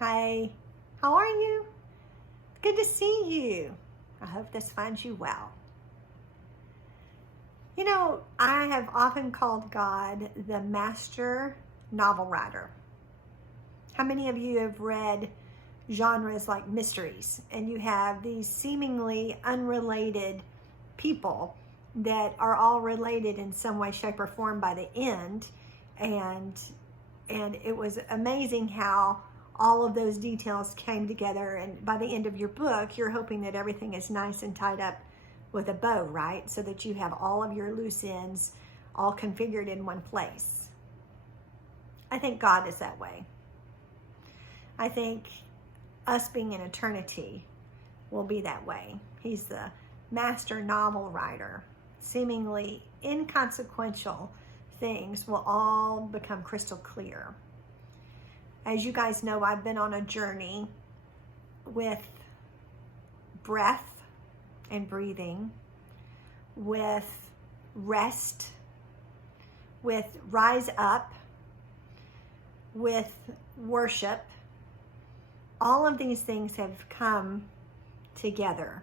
Hey, how are you? Good to see you. I hope this finds you well. You know, I have often called God the master novel writer. How many of you have read genres like mysteries and you have these seemingly unrelated people that are all related in some way, shape, or form by the end? And it was amazing how all of those details came together, and by the end of your book you're hoping that everything is nice and tied up with a bow, right? So that you have all of your loose ends all configured in one place. I think God is that way. I think us being in eternity will be that way. He's the master novel writer. Seemingly inconsequential things will all become crystal clear. As you guys know, I've been on a journey with breath and breathing, with rest, with rise up, with worship. All of these things have come together,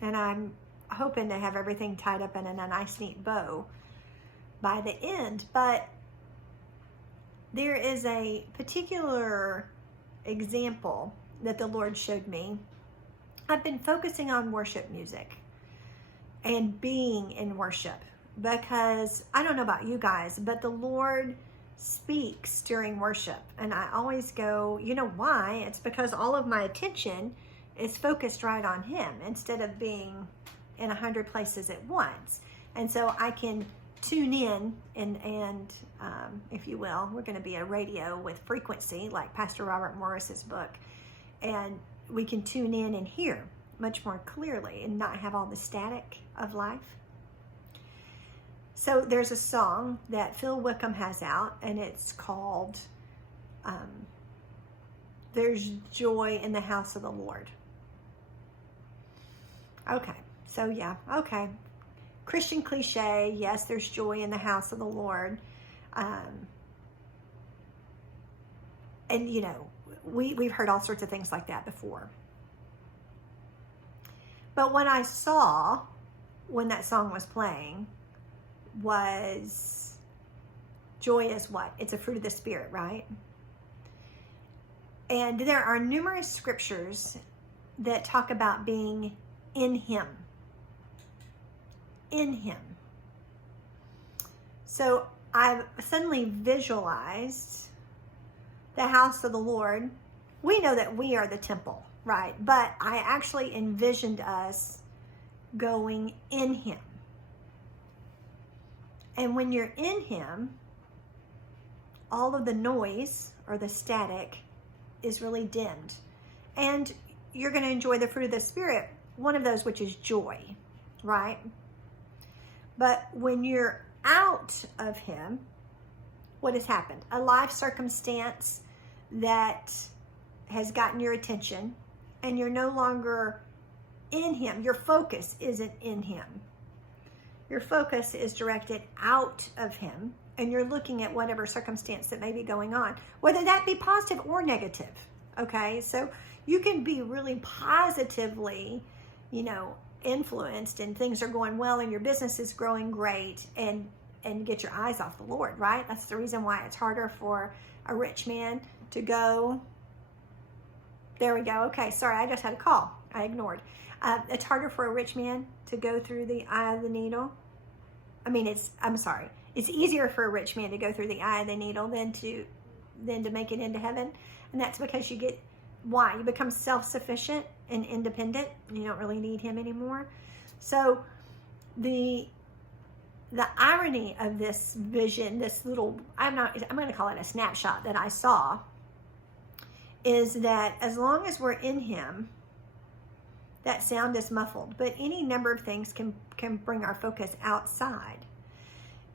and I'm hoping to have everything tied up in a nice, neat bow by the end. But there is a particular example that the Lord showed me. I've been focusing on worship music and being in worship because I don't know about you guys, but the Lord speaks during worship. And I always go, you know why? It's because all of my attention is focused right on Him instead of being in 100 places at once. And so I can tune in and if you will, we're going to be a radio with frequency like Pastor Robert Morris's book, and we can tune in and hear much more clearly and not have all the static of life. So there's a song that Phil Wickham has out, and it's called There's Joy in the House of the Lord. Okay, so yeah, okay. Christian cliche, yes, there's joy in the house of the Lord. And you know, we've heard all sorts of things like that before. But what I saw when that song was playing was joy is what? It's a fruit of the Spirit, right? And there are numerous scriptures that talk about being in Him. In Him. So I've suddenly visualized the house of the Lord. We know that we are the temple, right? But I actually envisioned us going in Him. And when you're in Him, all of the noise or the static is really dimmed. And you're going to enjoy the fruit of the Spirit, one of those which is joy, right? But when you're out of Him, what has happened? A life circumstance that has gotten your attention, and you're no longer in Him. Your focus isn't in Him. Your focus is directed out of Him, and you're looking at whatever circumstance that may be going on, whether that be positive or negative. Okay, so you can be really positively, influenced, and things are going well, and your business is growing great, and get your eyes off the Lord, right? That's the reason why it's harder for a rich man to go. There we go. Okay, sorry, I just had a call. I ignored. It's harder for a rich man to go through the eye of the needle. It's easier for a rich man to go through the eye of the needle than to make it into heaven. And that's because you become self-sufficient and independent, and you don't really need Him anymore. So the irony of this vision, this little, I'm going to call it a snapshot that I saw, is that as long as we're in Him, that sound is muffled. But any number of things can bring our focus outside.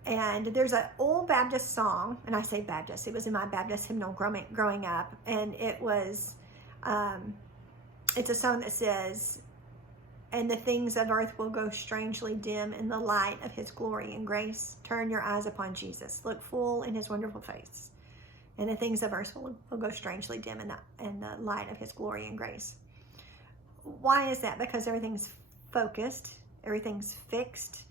And there's an old Baptist song, and I say Baptist, it was in my Baptist hymnal growing up, and it was, it's a song that says, "And the things of earth will go strangely dim in the light of His glory and grace. Turn your eyes upon Jesus. Look full in His wonderful face. and the things of earth will go strangely dim in the light of his glory and grace. Why is that? Because everything's focused, everything's fixed,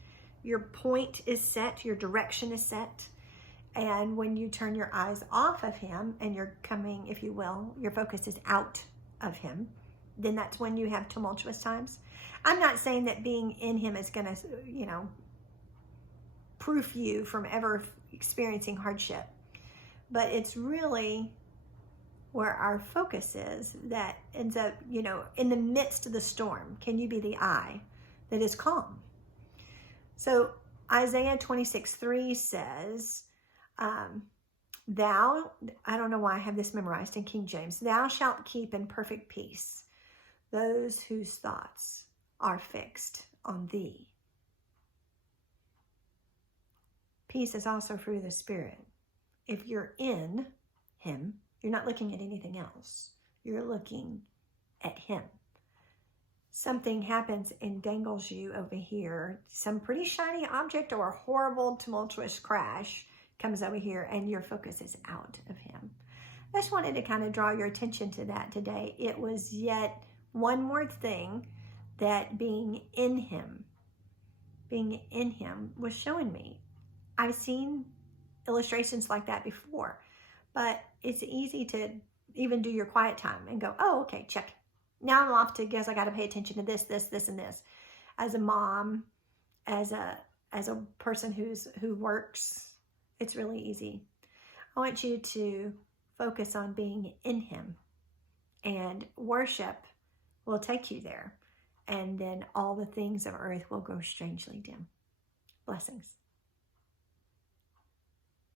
your point is set, your direction is set. And when you turn your eyes off of him and you're coming, if you will, your focus is out of him, then that's when you have tumultuous times. I'm not saying that being in him is going to, proof you from ever experiencing hardship. But it's really where our focus is that ends up, in the midst of the storm, can you be the eye that is calm? So Isaiah 26:3 says, thou, I don't know why I have this memorized in King James, thou shalt keep in perfect peace those whose thoughts are fixed on thee. Peace is also fruit of the Spirit. If you're in him, you're not looking at anything else. You're looking at him. Something happens and dangles you over here. Some pretty shiny object or a horrible tumultuous crash comes over here and your focus is out of him. I just wanted to kind of draw your attention to that today. It was yet one more thing that being in him was showing me. I've seen illustrations like that before, but it's easy to even do your quiet time and go, oh, okay, check. Now I'm off to guess I got to pay attention to this, this, this, and this. As a mom, as a person who works, it's really easy. I want you to focus on being in him, and worship will take you there. And then all the things of earth will grow strangely dim. Blessings.